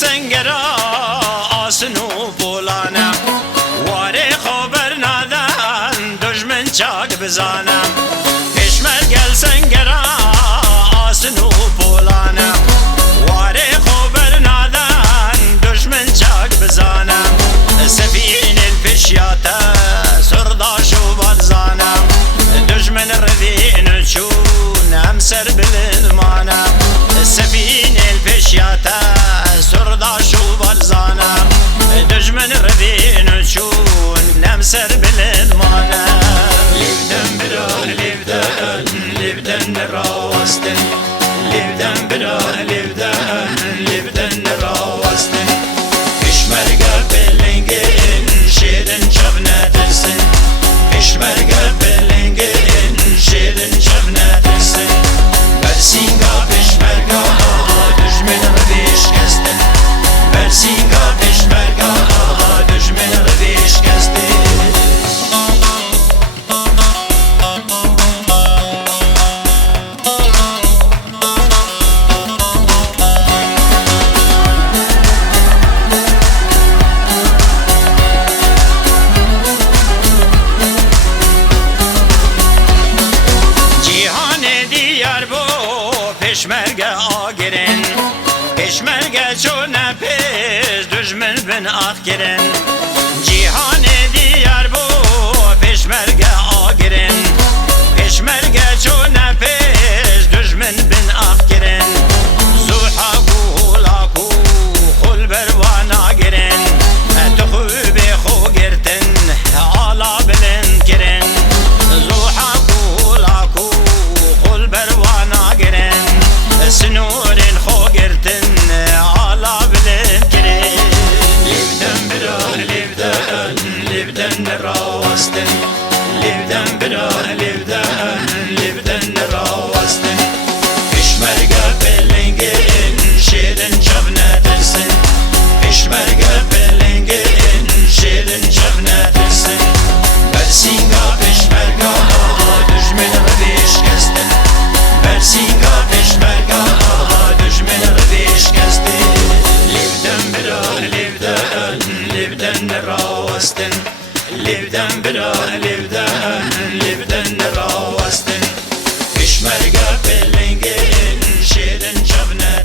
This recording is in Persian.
سنگرا آسن و بولانم واره خبر ندن دشمن چاک بزانم پیشمر گل سنگرا آسن و بولانم واره خبر ندن دشمن چاک بزانم سفین الفشیاتا سرداش و بلزانم دشمن ردین چون همسر بلدمانم سفین الفشیاتا سرداش و بلزانم دشمن ردین چون همسر بلدمانم لیبدن برا لیبدن راستن لیبدن برا لیبدن راستن پیشمرگه بلنگین شیرین چفنه ترسن پیشمرگه بلنگین شیرین چفنه ترسن برسینگا پیشمرگه دشمن ردیش کستن برسینگا پیشمرگه دشمن ردیش کستن پیشمرگه آگرین پیشمرگه چون پیش دشمن بن آخرین جیهان دیار بو پیشمرگه آگرین پیشمرگه چون پیش دشمن بن آخرین زوحا کولاکو خل بروان آگرین تخوب خو گرتن علا بلند کرین زوحا کولاکو خل بروان آگرین سنور خوگرتن علا بلنکرین لیبدن برا لیبدن راستن لیبدن برا لیبدن راستن پیشمرگه بلنگین شیرین چفنه ترسن پیشمرگه بلنگین شیرین چفنه ترسن برسینگا پیشمرگه دشمن ردیش کستن برسینگا پیشمرگه دشمن ردیش کستن لیبدن برا لیبدن راستن لیبدن برا لیبدن راستن پیشمرگه بلنگین شیرین چفنه